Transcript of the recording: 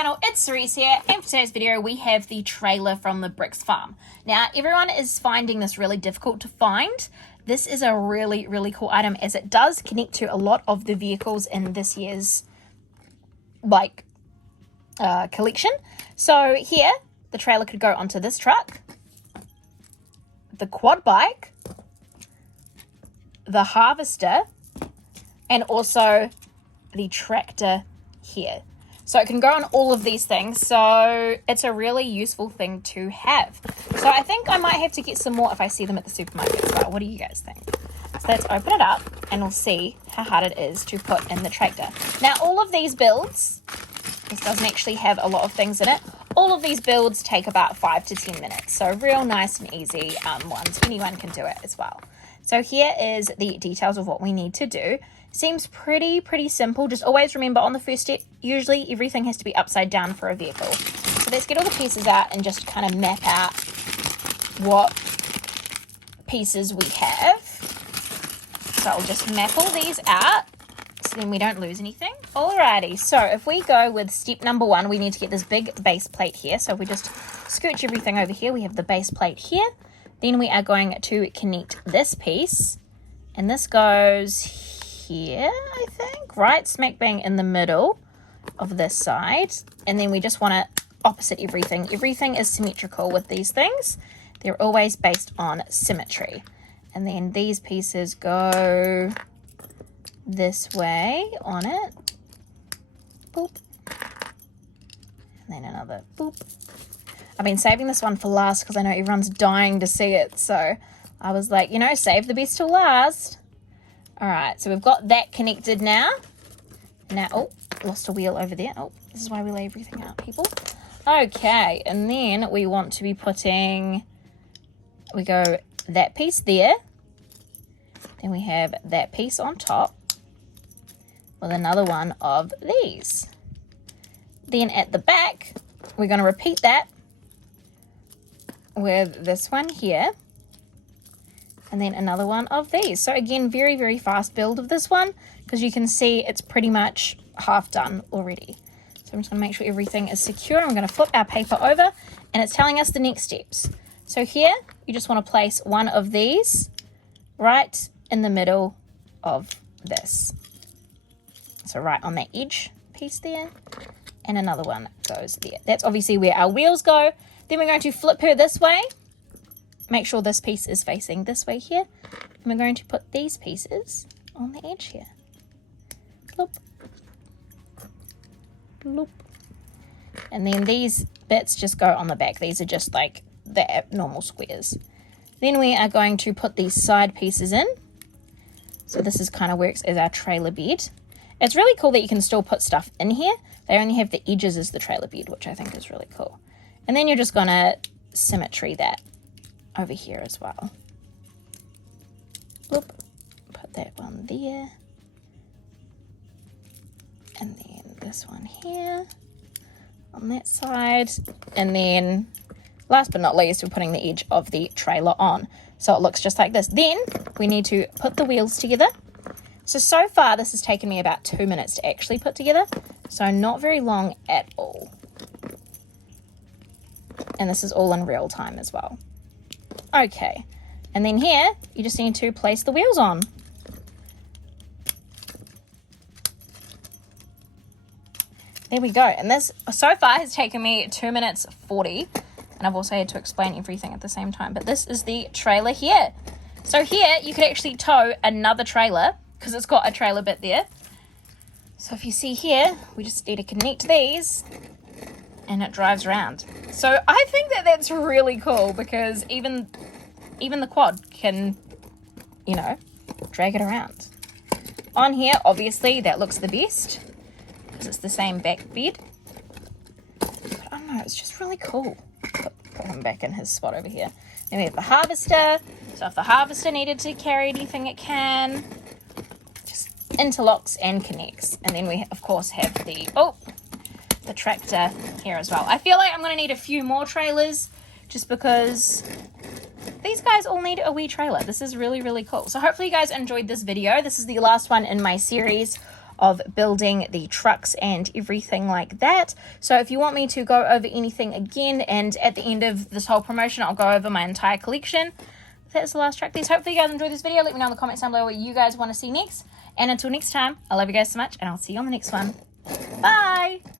channel, it's Cerise here, and for today's video we have the trailer from the Bricks farm. Now everyone is finding this really difficult to find. This is a really cool item as it does connect to a lot of the vehicles in this year's collection. So here the trailer could go onto this truck, the quad bike, the harvester, and also the tractor here. So it can go on all of these things, so it's a really useful thing to have. So I think I might have to get some more if I see them at the supermarket as well. What do you guys think? So let's open it up and we'll see how hard it is to put in the tractor. Now all of these builds, this doesn't actually have a lot of things in it, all of these builds take about 5 to 10 minutes. So real nice and easy ones. Anyone can do it as well. So here is the details of what we need to do. Seems pretty simple. Just always remember on the first step, usually everything has to be upside down for a vehicle. So let's get all the pieces out and just kind of map out what pieces we have. So I'll just map all these out so then we don't lose anything. Alrighty, so if we go with step number 1, we need to get this big base plate here. So we just scooch everything over here. We have the base plate here. Then we are going to connect this piece, and this goes here, I think, right smack bang in the middle of this side. And then we just want to opposite everything. Everything is symmetrical with these things. They're always based on symmetry. And then these pieces go this way on it. Boop. And then another boop. I've been saving this one for last because I know everyone's dying to see it. So I was like, you know, save the best till last. All right, so we've got that connected now. Now, oh, lost a wheel over there. Oh, this is why we lay everything out, people. Okay, and then we want to be putting, we go that piece there. Then we have that piece on top with another one of these. Then at the back, we're going to repeat that with this one here. And then another one of these. So again, very fast build of this one because you can see it's pretty much half done already. So I'm just going to make sure everything is secure. I'm going to flip our paper over and it's telling us the next steps. So here, you just want to place one of these right in the middle of this. So right on that edge piece there, and another one goes there. That's obviously where our wheels go. Then we're going to flip her this way. Make sure this piece is facing this way here. And we're going to put these pieces on the edge here. Bloop. Bloop. And then these bits just go on the back. These are just like the normal squares. Then we are going to put these side pieces in. So this is kind of works as our trailer bed. It's really cool that you can still put stuff in here. They only have the edges as the trailer bed, which I think is really cool. And then you're just going to symmetry that over here as well. Bloop. Put that one there. And then this one here on that side. And then last but not least, we're putting the edge of the trailer on. So it looks just like this. Then we need to put the wheels together. So far this has taken me about 2 minutes to actually put together. So not very long at all. And this is all in real time as well. Okay, and then here, you just need to place the wheels on. There we go. And this, so far, has taken me 2 minutes 40. And I've also had to explain everything at the same time. But this is the trailer here. So here, you could actually tow another trailer, because it's got a trailer bit there. So if you see here, we just need to connect these, and it drives around. So I think that that's really cool because even the quad can, you know, drag it around. On here, obviously, that looks the best because it's the same back bed. But I don't know, it's just really cool. Put him back in his spot over here. Then we have the harvester. So if the harvester needed to carry anything, it can. Just interlocks and connects. And then we, of course, have the tractor here as well. I feel like I'm going to need a few more trailers just because these guys all need a wee trailer. This is really cool. So hopefully you guys enjoyed this video. This is the last one in my series of building the trucks and everything like that. So if you want me to go over anything again, and at the end of this whole promotion, I'll go over my entire collection. That's the last track list. Hopefully you guys enjoyed this video. Let me know in the comments down below what you guys want to see next. And until next time, I love you guys so much, and I'll see you on the next one. Bye!